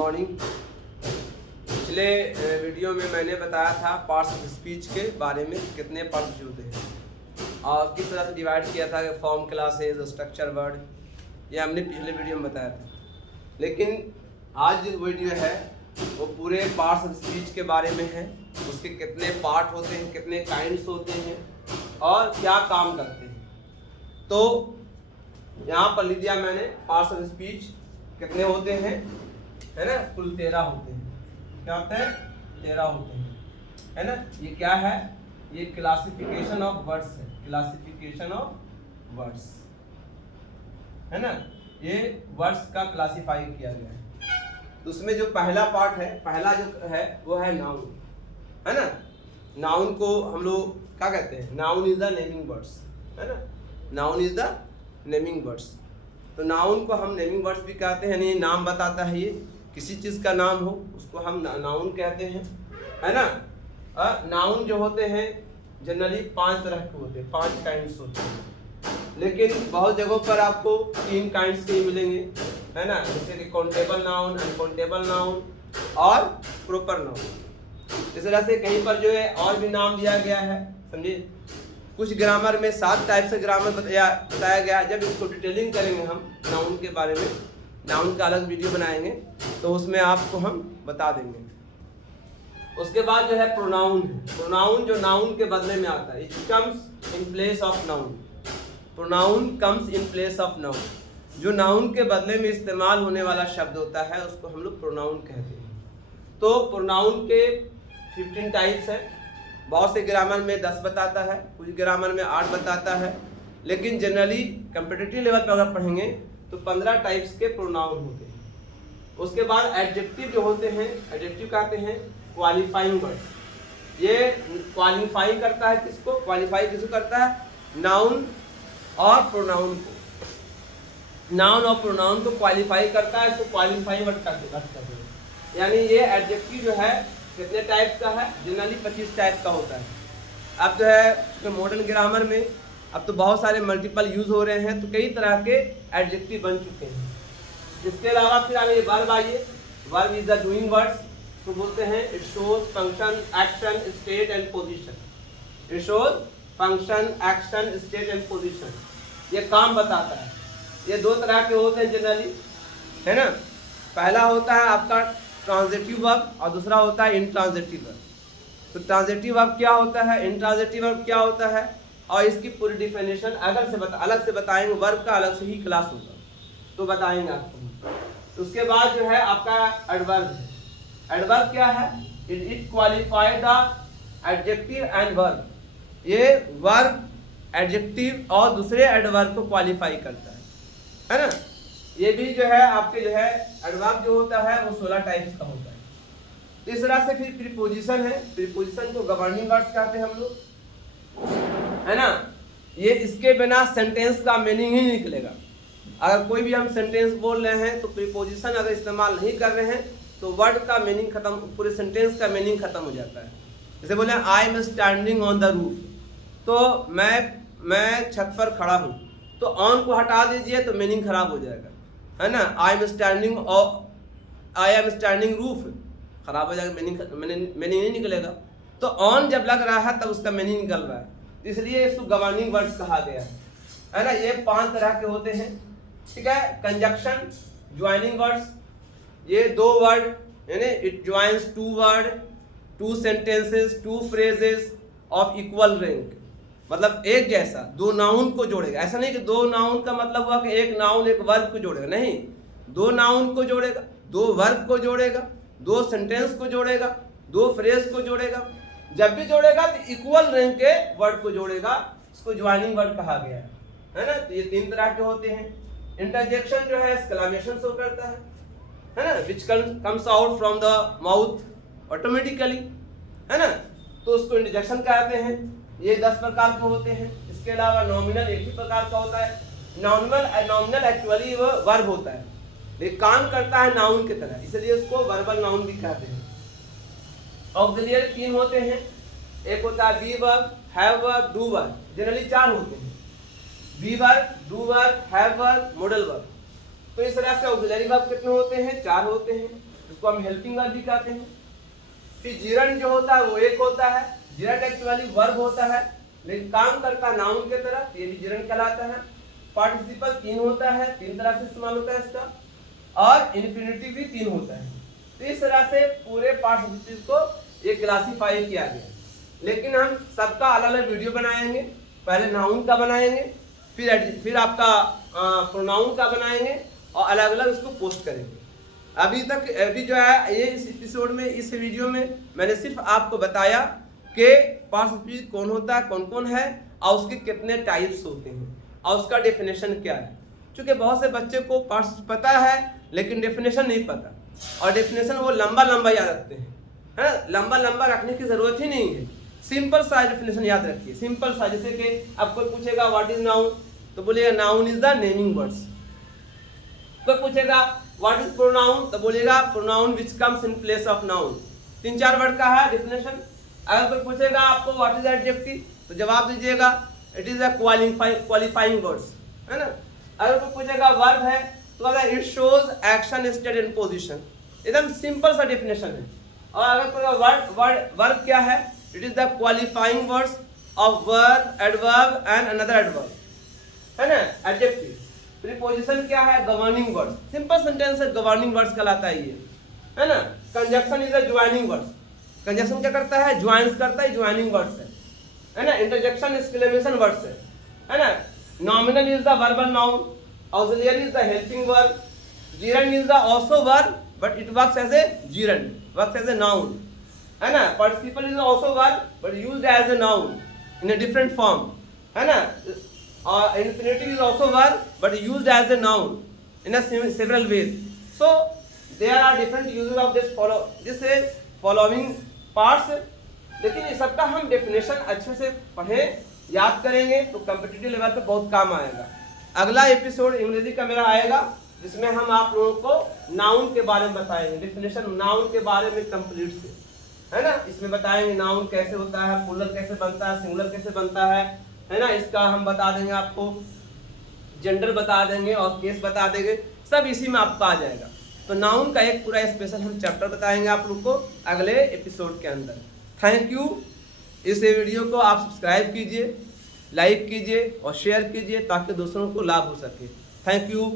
Morning. पिछले video में मैंने बताया था पार्ट्स ऑफ स्पीच के बारे में, कितने पार्ट्स होते हैं और किस तरह से डिवाइड किया था, फॉर्म, क्लासेज, स्ट्रक्चर, वर्ड, ये हमने पिछले वीडियो में बताया था। लेकिन आज जो वीडियो है वो पूरे पार्ट्स ऑफ स्पीच के बारे में है, उसके कितने पार्ट होते हैं, कितने काइंड्स होते हैं और क्या काम करते हैं। तो यहाँ पर लिख दिया मैंने पार्ट्स ऑफ स्पीच कितने होते हैं, है ना, कुल 13 होते हैं। क्या होते हैं? 13 होते हैं, है ना। ये क्या है? ये क्लासिफिकेशन ऑफ वर्ड्स है, क्लासिफिकेशन ऑफ वर्ड्स, है ना। ये वर्ड्स का क्लासिफाई किया गया है। तो उसमें जो पहला पार्ट है, पहला जो है वो है नाउन, है ना। नाउन को हम लोग क्या कहते हैं? Noun is the naming words, है ना। Noun is the naming words. तो नाउन को हम नेमिंग वर्ड्स भी कहते हैं, यानी नाम बताता है। ये किसी चीज़ का नाम हो उसको हम नाउन कहते हैं, है ना। नाउन जो होते हैं जनरली 5 तरह के होते हैं, 5 काइंड्स होते हैं। लेकिन बहुत जगहों पर आपको 3 काइंड्स के ही मिलेंगे, है ना। जैसे कि काउंटेबल नाउन, अनकाउंटेबल नाउन और प्रॉपर नाउन। इस तरह से कहीं पर जो है और भी नाम दिया गया है, समझिए। कुछ ग्रामर में 7 टाइप से ग्रामर बताया गया है। जब इसको डिटेलिंग करेंगे हम नाउन के बारे में, नाउन का अलग वीडियो बनाएंगे तो उसमें आपको हम बता देंगे। उसके बाद जो है प्रोनाउन। प्रोनाउन जो नाउन के बदले में आता है, it comes in place of noun. Pronoun comes in place of noun. जो नाउन के बदले में इस्तेमाल होने वाला शब्द होता है उसको हम लोग प्रोनाउन कहते हैं। तो प्रोनाउन के 15 टाइप्स है। बहुत से ग्रामर में 10 बताता है, कुछ ग्रामर में 8 बताता है। लेकिन जनरली कम्पिटिटिव लेवल पर अगर पढ़ेंगे तो 15 टाइप्स के प्रोनाउन होते हैं। उसके बाद एडजेक्टिव जो होते हैं, एडजेक्टिव कहते हैं क्वालिफाइंग वर्ड। ये क्वालिफाई करता है किसको? क्वालिफाई किसको करता है? नाउन और प्रोनाउन को। नाउन और प्रोनाउन को क्वालिफाई करता है, इसको क्वालिफाइंग वर्ड कहते हैं। यानी ये एडजेक्टिव जो है कितने टाइप का है? जनरली 25 टाइप का होता है। अब जो है तो मॉडर्न ग्रामर में अब तो बहुत सारे मल्टीपल यूज हो रहे हैं, तो कई तरह के एडजेक्टिव बन चुके हैं। इसके अलावा फिर आगे वर्ब आइए। Verb is the doing words. तो बोलते हैं it shows function, action, state and position. It shows function, action, state and position. ये काम बताता है। ये 2 तरह के होते हैं जनरली, है ना। पहला होता है आपका ट्रांजिटिव वर्ब और दूसरा होता है इंट्रांजिटिव वर्ब। तो ट्रांजिटिव वर्ब क्या होता है, इंट्रांजिटिव वर्ब क्या होता है, और इसकी पूरी डिफिनेशन अलग से बताएंगे। वर्ब का अलग से ही क्लास होगा तो बताएंगे आपको। तो उसके बाद जो है आपका एडवर्ब है। एडवर्ब क्या है? It qualify the adjective and verb. ये वर्ब, एडजेक्टिव और दूसरे एडवर्ब को क्वालिफाई करता है ना। ये भी जो है आपके जो है एडवर्ब जो होता है वो 16 टाइप्स का होता है। तो इस तरह से फिर प्रीपोजिशन है। प्रीपोजिशन को गवर्निंग वर्ड्स कहते हैं हम लोग, है ना। ये इसके बिना सेंटेंस का मीनिंग ही नहीं निकलेगा। अगर कोई भी हम सेंटेंस बोल रहे हैं तो प्रीपोजिशन अगर इस्तेमाल नहीं कर रहे हैं तो वर्ड का मीनिंग खत्म, पूरे सेंटेंस का मीनिंग खत्म हो जाता है। जैसे बोले I am standing on the roof, तो मैं छत पर खड़ा हूँ, तो ऑन को हटा दीजिए तो मीनिंग खराब हो जाएगा, है ना। आई एम स्टैंडिंग रूफ खराब हो जाएगा, मीनिंग नहीं निकलेगा। तो ऑन जब लग रहा है तब उसका मीनिंग निकल रहा है, इसलिए इसको गवर्निंग वर्ड्स कहा गया है ना। ये 5 तरह के होते हैं, ठीक है। कंजक्शन, ज्वाइनिंग वर्ड्स, ये 2 वर्ड, यानी it joins 2 word, 2 sentences, 2 phrases of equal rank. मतलब एक जैसा 2 नाउन को जोड़ेगा। ऐसा नहीं कि 2 नाउन का मतलब हुआ कि एक नाउन एक वर्ब को जोड़ेगा, नहीं। 2 नाउन को जोड़ेगा, 2 वर्ब को जोड़ेगा, 2 सेंटेंस को जोड़ेगा, 2 फ्रेज को जोड़ेगा। जब भी जोड़ेगा तो इक्वल रैंक के वर्ड को जोड़ेगा, इसको ज्वाइनिंग वर्ड कहा गया है ना। तो ये 3 तरह के होते हैं। इंटरजेक्शन जो है एक्सक्लेमेशन शो करता है ना, which comes out from the mouth automatically, है ना। तो उसको इंटरजेक्शन कहते हैं। ये 10 प्रकार के होते हैं। इसके अलावा नॉमिनल एक ही प्रकार का होता है। नॉमिनल एक्चुअली वो वर्ब होता है, ये काम करता है नाउन की तरह, इसलिए उसको वर्बल नाउन भी कहते हैं। ऑक्सिलियरी 3 होते हैं। एक होता है be verb, have verb, do verb. Generally 4 होते हैं, be verb, do verb, have verb, modal verb. तो इस तरह से ऑक्सिलरी वर्ब कितने होते हैं? 4 होते हैं। इसको हम हेल्पिंग वर्ब भी कहते हैं। फिर जिरंड जो होता है वो एक होता है, जिरंड एक्चुअली वर्ब होता है लेकिन काम करता नाउन के तरह, ये भी जिरंड कहलाता है। पार्टिसिपल 3 होता है, 3 तरह से इस्तेमाल होता है इसका, और इन्फिनिटिव भी 3 होता है। तो इस तरह से पूरे पार्टिसिपल को ये क्लासीफाई किया गया। लेकिन हम सबका अलग अलग वीडियो बनाएंगे, पहले नाउन का बनाएंगे, फिर आपका प्रोनाउन का बनाएंगे और अलग अलग इसको पोस्ट करेंगे। अभी जो है ये इस एपिसोड में, इस वीडियो में मैंने सिर्फ आपको बताया कि पार्टिसिपल कौन होता है, कौन कौन है और उसके कितने टाइप्स होते हैं और उसका डेफिनेशन क्या है। क्योंकि बहुत से बच्चे को पार्टिसिपल पता है लेकिन डेफिनेशन नहीं पता, और डेफिनेशन वो लंबा लंबा याद रखते हैं, है ना। लंबा लंबा रखने की जरूरत ही नहीं है, सिंपल सा डेफिनेशन याद रखिए, सिंपल सा। जैसे कि आपको पूछेगा व्हाट इज नाउन, तो बोलिएगा noun is the naming words. कोई पूछेगा व्हाट इज प्रोनाउन, तो बोलिएगा pronoun which comes in place of noun. 3-4 word का है डेफिनेशन। अगर कोई पूछेगा आपको व्हाट इज एडजेक्टिव, तो जवाब दीजिएगा it is a qualifying words, है ना। अगर कोई पूछेगा वर्ब है तो it shows action, state and position. एकदम सिंपल सा डेफिनेशन है। और अगर कोई वर्ब क्या है, it is the qualifying words of verb, adverb and another adverb, है ना। एडजेक्टिव। प्रीपोजिशन क्या है, गवर्निंग वर्ड्स। सिंपल सेंटेंस है, गवर्निंग वर्ड्स कहलाता है ये, है ना। Conjunction is a joining words. Conjunction क्या करता है, ज्वाइंस करता है, ज्वाइनिंग वर्ड्स है ना। इंटरजेक्शन एक्सक्लेमेशन वर्ड्स है ना। Nominal is the verbal noun, auxiliary is the helping verb, gerund is the also verb but it works as a gerund, works as a noun, है ना। participle is also verb but used as a noun in a different form, है ना। infinitive is also verb but used as a noun in a several ways. So there are different uses of this following parts. लेकिन ये सबका हम definition अच्छे से पढ़ें, याद करेंगे तो कॉम्पिटिटिव लेवल पे बहुत काम आएगा। अगला एपिसोड अंग्रेजी का मेरा आएगा जिसमें हम आप लोगों को नाउन के बारे में बताएंगे, डेफिनेशन नाउन के बारे में कंप्लीट से, है ना। इसमें बताएंगे नाउन कैसे होता है, प्लूरल कैसे बनता है, सिंगुलर कैसे बनता है ना। इसका हम बता देंगे आपको, जेंडर बता देंगे और केस बता देंगे, सब इसी में आपको आ जाएगा। तो नाउन का एक पूरा स्पेशल हम चैप्टर बताएंगे आप लोग को अगले एपिसोड के अंदर। Thank you. इस वीडियो को आप सब्सक्राइब कीजिए, लाइक कीजिए और शेयर कीजिए ताकि दूसरों को लाभ हो सके। Thank you.